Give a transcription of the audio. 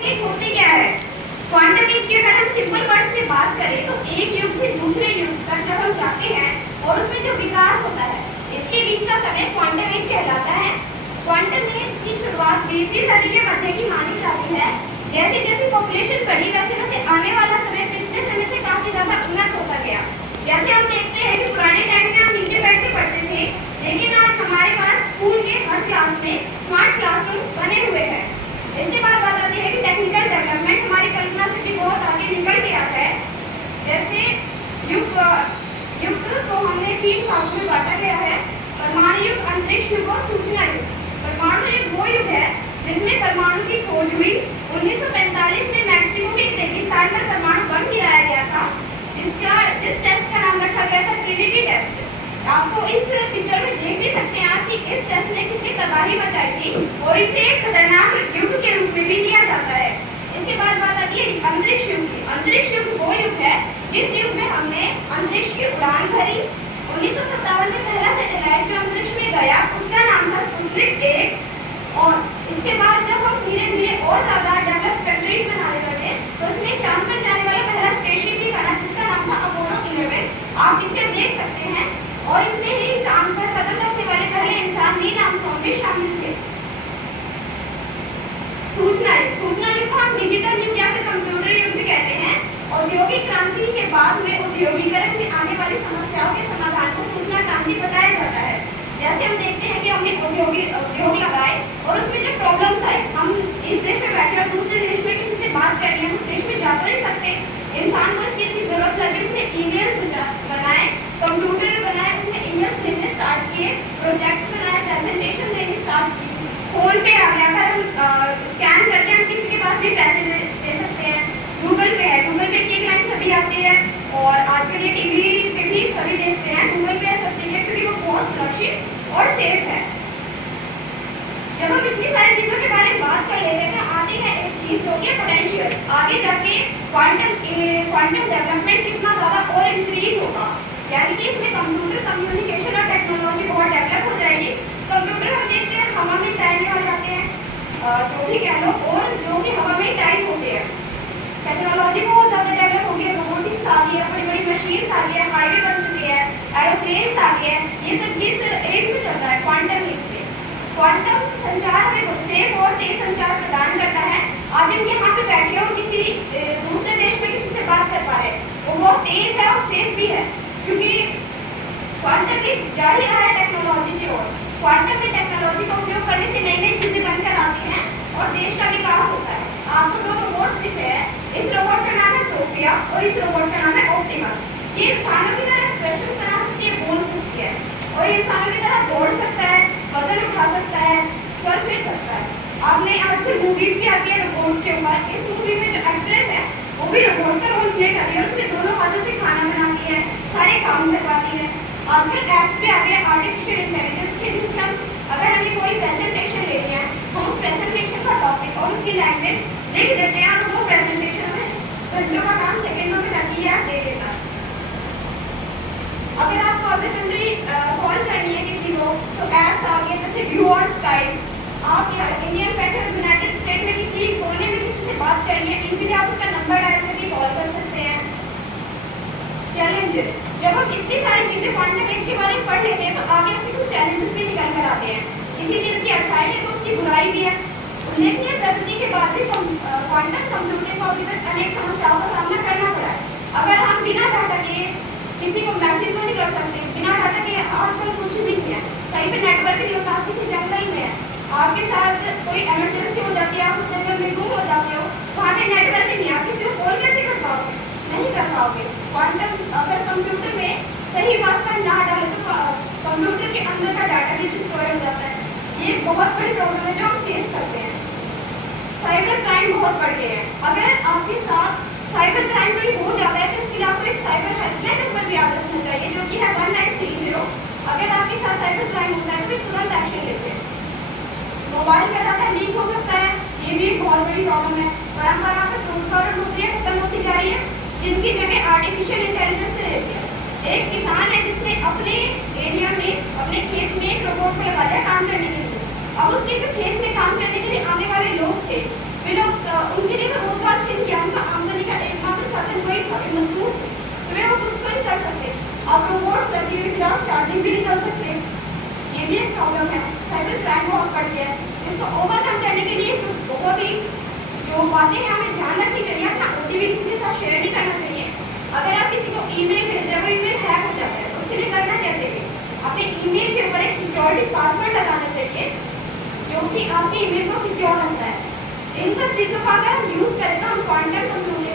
होते क्या है? क्वांटम एज की अगर हम सिंपल वर्ड्स में बात करें तो एक युग से दूसरे युग तक जब हम जाते हैं और उसमें जो विकास होता है इसके बीच का समय क्वांटम एज कहलाता है। क्वांटम एज की शुरुआत 20वीं सदी के मध्य की मानी जाती है। जैसे जैसे पॉपुलेशन बढ़ी वैसे वैसे आने वाला समय पिछले समय से काफी ज्यादा उन्नत होता गया। जैसे हम देखते हैं कि पुराने टाइम में हम नीचे बैठ के पढ़ते थे, लेकिन आज हमारे पास स्कूल के हर क्लास में स्मार्ट क्लासरूम्स बने हुए हैं। इसके बाद बात आती है कि टेक्निकल डेवलपमेंट हमारी कल्पना से भी बहुत आगे निकल गया है। जैसे युग को हमने 3 भागों में बांटा गया है: परमाणु युग, अंतरिक्ष युग और सूचना युग। परमाणु युग वो युग है जिसमें परमाणु की खोज हुई। 1945 में मैक्सिको के रेगिस्तान पर परमाणु बम गिराया गया था, जिस टेस्ट का नाम रखा गया था ट्रिनिटी टेस्ट। आपको इस पिक्चर में देख भी सकते हैं आप कि इस टेस्ट ने कितनी तबाही मचाई थी और इसे एक खतरनाक युग के रूप में भी लिया जाता है। इसके बाद बात आती है अंतरिक्ष युग की। अंतरिक्ष युग वो युग है जिस युग में हमने अंतरिक्ष की उड़ान भरी। 1957 में पहला सैटेलाइट जो अंतरिक्ष में गया उसका नाम था स्पुतनिक 1। और इसके बाद जब हम धीरे धीरे और ज्यादा डेवलप कंट्रीज बनाने लगे तो इसमें चांद पर जाने वाला पहला स्पेसशिप भी बना जिसका नाम था अपोलो 11। आप पिक्चर देख सकते हैं। और इसमें ही चांद पर कदम रखने वाले पहले इंसान नील आर्मस्ट्रांग भी शामिल थे। सूचना युग को हम डिजिटल युग या फिर कंप्यूटर युग भी कहते हैं। औद्योगिक क्रांति के बाद में उद्योगीकरण में आने वाली समस्याओं के समाधान को सूचना क्रांति बताया जाता है। जैसे हम देखते हैं कि हमने उद्योग लगाए और उसमें जो प्रॉब्लम्स आए, हम इस देश में बैठे और दूसरे देश में किसी से बात करनी है, उस देश में जा तो नहीं सकते। इंसान को इस चीज की जरूरत लगी, उसने ईमेल्स बनाए, कंप्यूटर बनाए, उसने ईमेल्स लिखने स्टार्ट किए, प्रोजेक्ट्स बनाए, प्रेजेंटेशन देनी स्टार्ट की। फोन पे आ गया, अगर हम स्कैन करके हम किसी के पास भी पैसे दे सकते हैं। गूगल पे है, गूगल पे की क्लाइंट सभी आती है और आजकल ये टीवी पे भी सभी देखते हैं। गूगल पे सब चीजें क्योंकि वो बहुत सुरक्षित और सेफ है। जब हम इतनी सारी चीजों के बारे में बात कर लेते हैं, आती है एक चीज जो कि पोटेंशियल। आगे जाके क्वांटम डेवलपमेंट कितना ज्यादा और इंक्रीज होगा, यानी कि इसमें कंप्यूटर कम्युनिकेशन और टेक्नोलॉजी बहुत डेवलप हो जाएगी। कंप्यूटर हम देखते हैं हवा में तैरने वाले आते हैं, जो भी कह लो, और जो भी हवा में टाइप होते हैं। टेक्नोलॉजी बहुत ज्यादा डेवलप हो गई है, रोबोटिक्स आ गई है, बड़ी बड़ी मशीन्स आ गई है, हाईवे बन चुके हैं, एरोप्लेन्स आ गए हैं। ये सब किस एज में चल रहा है? क्वांटम एज में। क्वांटम संचार हमें सेफ और तेज संचार प्रदान करता है। आज हम यहाँ पे बैठे हो किसी दूसरे देश में किसी से बात कर पा रहे हैं, वो बहुत तेज है और सेफ भी है, क्योंकि क्वांटम एज जा ही रहा है टेक्नोलॉजी की ओर। क्वांटम में टेक्नोलॉजी का उपयोग करने से नई नई चीजें बनकर आती हैं और देश का विकास होता है। आपको 2 रोबोट दिख रहे हैं, इस रोबोट का नाम है सोफिया और इस रोबोट का नाम है ऑप्टिमस। ये इंसानों की तरह एक्सप्रेशन बना सकती है, बोल सकती है और ये इंसानों की तरह दौड़ सकता है, वजन उठा सकता है, चल फिर सकता है। आपने आजकल मूवीज भी आती है रोबोट के ऊपर। इस मूवी में जो एक्ट्रेस है वो भी रोबोट का रोल प्ले कर रही है, उसमें दोनों हाथों से खाना बनाती है, सारे काम करवाती है। आजकल एप्स पे आ गए आर्टिफिशियल इंटेलिजेंस के, जिससे हम अगर हमें कोई प्रेजेंटेशन लेनी है तो उस प्रेजेंटेशन का टॉपिक और उसकी लैंग्वेज लिख देते हैं और वो प्रेजेंटेशन में घंटों का काम सेकंडों में नतीजा दे देता है। अगर आपको अदर कंट्री कॉल करनी है किसी को तो एप्स आ गए जैसे व्यू और स्काइप। आप इंडियन बैठे यूनाइटेड स्टेट में किसी कोने में किसी से बात करनी है, इजीली आप उसका नंबर डायल करके कॉल कर सकते हैं। चैलेंजेस, जब हम इतनी सारी चीजें क्वांटम एज के बारे में पढ़ लेते हैं तो आगे उसके कुछ चैलेंजेस भी निकल कर आते हैं। किसी चीज की अच्छाई है तो उसकी बुराई भी है। उल्लेखनीय प्रगति के बाद भी क्वांटम कंप्यूटिंग को अभी तक अनेक समस्याओं का सामना करना पड़ा है। अगर हम बिना डाटा के किसी को मैसेज नहीं कर सकते, बिना डाटा के आजकल कुछ भी नहीं है। कहीं पे नेटवर्क नहीं होता, किसी जंगल में है, आपके साथ कोई इमरजेंसी हो जाती है, आप उस जंगल में गुम हो जाते हो, वहाँ पे नेटवर्क नहीं है, आप किसी को कॉल कैसे कर पाओगे? नहीं कर पाओगे। क्वांटम अगर कंप्यूटर में सही पासवर्ड ना डाले तो कंप्यूटर के अंदर का डाटा भी डिस्ट्रॉय हो जाता है। ये बहुत बड़ी प्रॉब्लम है जो हम फेस करते हैं। साइबर क्राइम बहुत बढ़ गए हैं। अगर आपके साथ साइबर क्राइम कोई हो जाता है तो इसके लिए आपको एक साइबर हेल्पलाइन नंबर भी याद रखना चाहिए, जो कि है 1930। अगर आपके साथ साइबर क्राइम होता है तो तुरंत एक्शन लेते हैं। मोबाइल का डाटा लीक हो सकता है, ये भी एक बहुत बड़ी प्रॉब्लम है। परंपरागत रोजगार और नौकरियां खत्म होती जा रही है, जिनकी जगह आर्टिफिशियल इंटेलिजेंस से लेती है। एक किसान है जिसने अपने एरिया में, अपने खेत में एक रोबोट को लगा दिया काम करने के लिए। अब उसके जो खेत में काम करने के लिए आने वाले लोग थे, वे लोग उनके लिए तो रोजगार छिन गया, उनका आमदनी का एकमात्र साधन वही था कि मजदूर, तो वे कुछ तो नहीं कर सकते। अब रोबोट्स लगे विदाउट चार्जिंग भी नहीं चल सकते, ये भी एक प्रॉब्लम है। साइबर क्राइम बहुत बढ़ गया है, इसको ओवरकम करने के लिए तो बहुत ही जो बातें हैं हमें ध्यान रखनी चाहिए। अपना ओटीपी किसी के साथ शेयर नहीं करना चाहिए। अगर आप किसी को ईमेल भेज रहे हो, ईमेल हैक हो जाता है, तो उसके लिए करना क्या चाहिए, अपने ईमेल के ऊपर एक सिक्योरिटी पासवर्ड लगाना चाहिए जो कि आपके ईमेल को सिक्योर रखता है। इन सब चीजों का अगर हम यूज करें तो हम क्वांटम कंप्यूटिंग